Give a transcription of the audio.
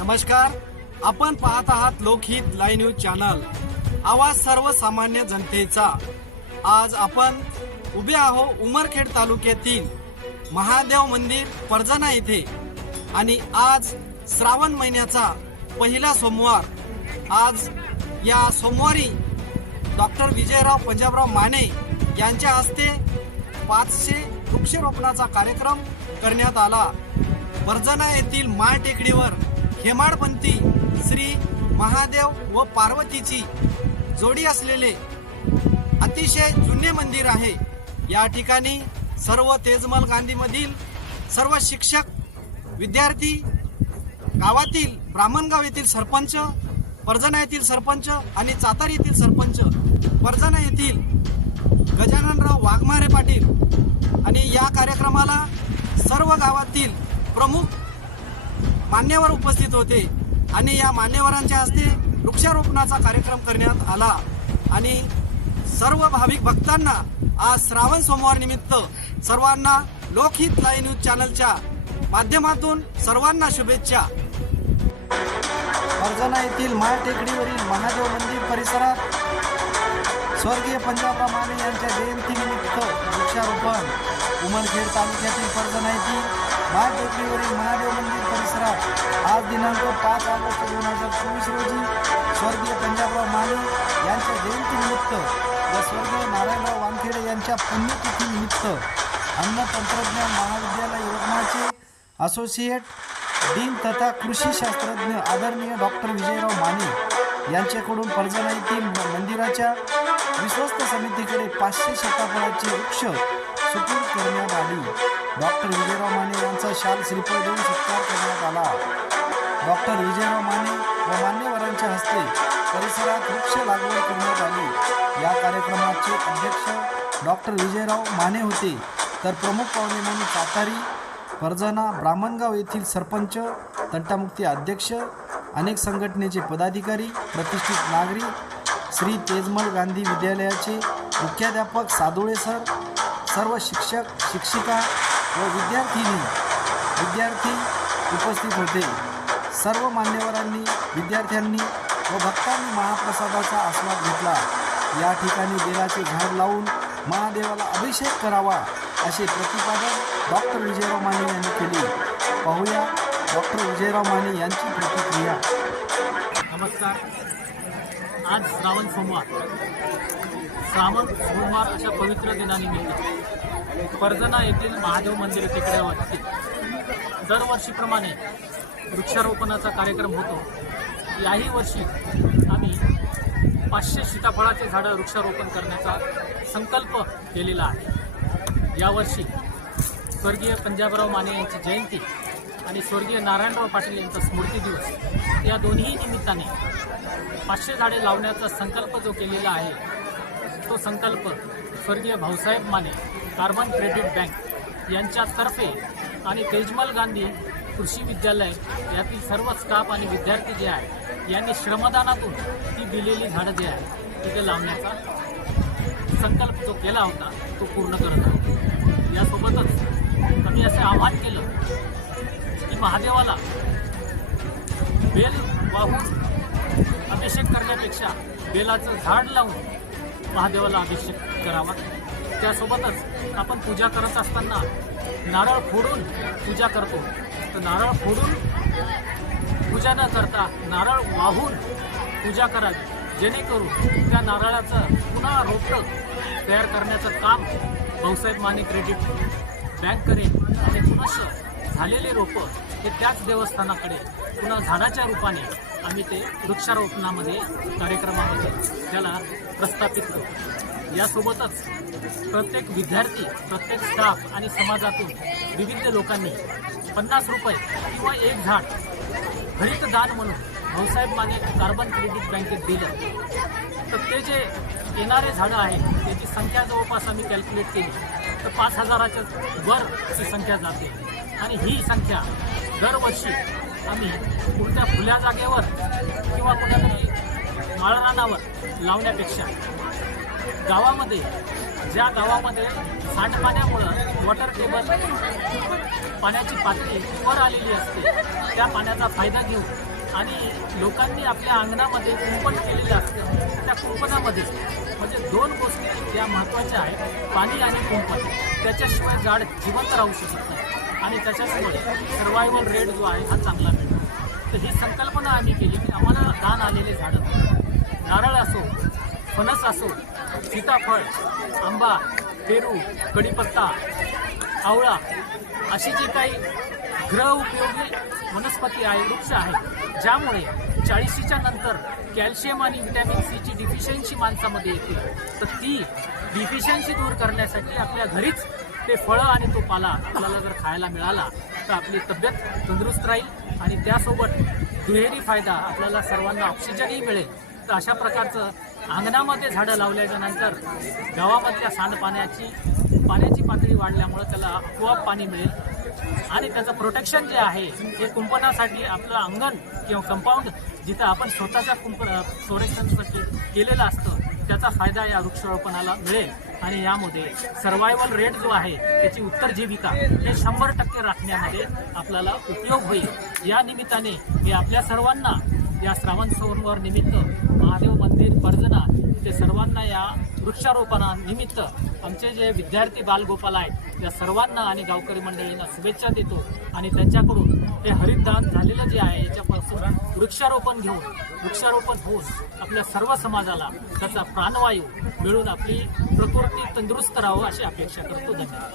नमस्कार, आपण पाहत आहात लोकहित लाईव्ह न्यूज चॅनल, आवाज सर्वसामान्य जनतेचा। आज आपण उभे आहो उमरखेड तालुक्यातील महादेव मंदिर परजना येथे आणि आज श्रावण महिन्याचा पहिला सोमवार। आज या सोमवारी डॉक्टर विजयराव पंजाबराव माने यांच्या हस्ते 500 वृक्षारोपणाचा कार्यक्रम करण्यात आला। परजना येथील माळ टेकडीवर हेमाडपंथी श्री महादेव व पार्वतीची जोडी असलेले अतिशय जुने मंदिर आहे। या ठिकाणी सर्व तेजमल गांधीमधील सर्व शिक्षक, विद्यार्थी, गावातील ब्राह्मणगाव येथील सरपंच, परजना येथील सरपंच आणि चातार येथील सरपंच, परजना येथील गजाननराव वाघमारे पाटील आणि या कार्यक्रमाला सर्व गावातील प्रमुख मान्यवर उपस्थित होते आणि या मान्यवरांच्या हस्ते वृक्षारोपणाचा कार्यक्रम करण्यात आला आणि सर्व भाविक भक्तांना आज श्रावण सोमवार निमित्त सर्वांना लोकहित लाईव्ह न्यूज चॅनलच्या माध्यमातून सर्वांना शुभेच्छा। परजना येथील माळ टेकडीवरील महादेव मंदिर परिसरात स्वर्गीय पंजाबराव माने यांच्या जयंतीनिमित्त वृक्षारोपण। उमरखेड तालुक्यातील परजना येथील माळ टेकडीवरील महादेव मंदिर परिसरात आज दिनांक 5 ऑगस्ट 2024 रोजी स्वर्गीय पंजाबराव माने यांच्या जयंतीनिमित्त व स्वर्गीय नारायणराव वानखेडे यांच्या पुण्यतिथीनिमित्त अन्न तंत्रज्ञान महाविद्यालय योजनाचे असोसिएट डीन तथा कृषी शास्त्रज्ञ आदरणीय डॉक्टर विजयराव माने यांच्याकडून परजना येथील मंदिराच्या विश्वस्त समितीकडे 500 सीताफळाचे वृक्ष सुपूर्द करण्यात आली। डॉक्टर विजयराव माने यांचा शाल श्रीफळ देऊन सत्कार करण्यात आला। डॉक्टर विजयराव माने व मान्यवरांच्या हस्ते परिसरात वृक्ष लागवड करण्यात आली। या कार्यक्रमाचे अध्यक्ष डॉक्टर विजयराव माने होते, तर प्रमुख पाहुणे म्हणून चातारी, परजना, ब्राह्मणगाव येथील सरपंच, तंटामुक्ती अध्यक्ष, अनेक संघटनेचे पदाधिकारी, प्रतिष्ठित नागरिक, श्री तेजमल गांधी विद्यालयाचे मुख्याध्यापक सादोळे सर, सर्व शिक्षक, शिक्षिका व विद्यार्थी उपस्थित होते। सर्व मान्यवरांनी, विद्यार्थ्यांनी व भक्तांनी महाप्रसादाचा आस्वाद घेतला। या ठिकाणी बेलाचे झाड लावून महादेवाला अभिषेक करावा असे प्रतिपादन डॉक्टर विजयराव माने यांनी केले। पाहूया डॉक्टर विजयराव माने यांची प्रतिक्रिया। नमस्कार, आज श्रावण सोमवार अशा पवित्र दिनानिमित्त परजना येथील महादेव मंदिर टेकड्यावरती दरवर्षीप्रमाणे वृक्षारोपणाचा कार्यक्रम होतो। याही वर्षी आम्ही 500 सीताफळाचे झाडं वृक्षारोपण करण्याचा संकल्प केलेला आहे। यावर्षी स्वर्गीय पंजाबराव माने यांची जयंती आणि स्वर्गीय नारायणराव पाटील यांचा स्मृती दिवस या दोन्ही निमित्ताने 500 झाडे लावण्याचा संकल्प जो केलेला आहे, तो संकल्प स्वर्गीय Bhausaheb Mane carbon credit bank यांच्यातर्फे आणि तेजमल गांधी कृषी विद्यालय यातील सर्व स्टाफ आणि विद्यार्थी जे आहे यांनी श्रमदानातून ती दिलेली झाडं जे आहे तिथे लावण्याचा संकल्प जो केला होता तो पूर्ण करत आहोत। यासोबतच आम्ही असे आवाहन केलं की महादेवाला बेल वाहून अभिषेक करण्यापेक्षा बेलाचं झाड लावून महादेवाला अभिषेक करावा। त्यासोबतच आपण पूजा करत असताना नारळ फोडून पूजा करतो, तर नारळ फोडून पूजा न करता नारळ वाहून पूजा करावी, जेणेकरून त्या नारळाचं पुन्हा रोपटं तयार करण्याचं काम भाऊसाहेब माने क्रेडिट बँक करेल आणि पुनश्च झालेले रोपं हे त्याच देवस्थानाकडे पुन्हा झाडाच्या रूपाने आम्ही ते वृक्षारोपणामध्ये कार्यक्रमामध्ये त्याला प्रस्थापित करतो। यासोबतच प्रत्येक विद्यार्थी, प्रत्येक स्टाफ आणि समाजातून विविध लोकांनी 50 रुपये किंवा एक झाड हरितदान म्हणून भाऊसाहेब माने कार्बन क्रेडिट बँकेत दिलं, तर ते जे येणारे झाडं आहेत त्याची संख्या जवळपास आम्ही कॅल्क्युलेट केली तर 5000च्या वर ती संख्या जाते आणि ही संख्या दरवर्षी आम्ही कोणत्या खुल्या जागेवर किंवा कुठल्यातरी माळरानावर लावण्यापेक्षा गावामध्ये, ज्या गावामध्ये सांडपाण्यामुळं वॉटर टेबल पाण्याची पातळी वर आलेली असते, त्या पाण्याचा फायदा घेऊन आणि लोकांनी आपल्या अंगणामध्ये कुंपण केलेलं असतं. त्या कुंपणामध्ये म्हणजे दोन गोष्टी ज्या महत्त्वाच्या आहेत, पाणी आणि कुंपण. त्याच्याशिवाय झाड जिवंत राहू शकत नाही आणि त्याच्याशिवाय सर्वायवल रेट जो आहे हा चांगला मिळतो. तर ही संकल्पना आम्ही केली की आम्हाला दान आलेले झाडं, नारळ असो, फणस असो, सीताफळ, आंबा, पेरू, कढीपत्ता, आवळा अशी जी काही गृह उपयोगी वनस्पती आहे, वृक्ष आहे, ज्यामुळे 40च्या नंतर कॅल्शियम आणि व्हिटॅमिन सीची डिफिशियन्सी माणसामध्ये येते. तर ती डिफिशियन्सी दूर करण्यासाठी आपल्या घरीच ते फळं आणि तो पाला आपल्याला जर खायला मिळाला तर आपली तब्येत तंदुरुस्त राहील आणि त्यासोबत दुहेरी फायदा आपल्याला सर्वांना ऑक्सिजनही मिळेल. तर अशा प्रकारचं अंगणामध्ये झाडं लावल्याच्या नंतर गावामधल्या पाण्याची पातळी वाढल्यामुळं त्याला आपोआप पाणी मिळेल आणि त्याचं प्रोटेक्शन जे आहे हे कुंपणासाठी आपलं अंगण किंवा कंपाऊंड जिथं आपण स्वतःच्या प्रोटेक्शनसाठी केलेलं असतं त्याचा फायदा या वृक्षारोपणाला मिळेल आणि यामध्ये सर्वायवल रेट जो आहे त्याची उत्तरजीविका हे 100% राखण्यामध्ये आपल्याला उपयोग होईल. या निमित्ताने मी आपल्या सर्वांना या श्रावण सोमवार निमित्त महादेव मंदिर पर्जना इथे सर्वांना या वृक्षारोपणानिमित्त आमचे जे विद्यार्थी बालगोपाल आहेत या सर्वांना आणि गावकरी मंडळींना शुभेच्छा देतो आणि त्यांच्याकडून हे हरितदान झालेलं जे आहे याच्यापासून वृक्षारोपण होऊन आपल्या सर्व समाजाला त्याचा प्राणवायू मिळून आपली प्रकृती तंदुरुस्त राहावं अशी अपेक्षा करतो. धन्यवाद.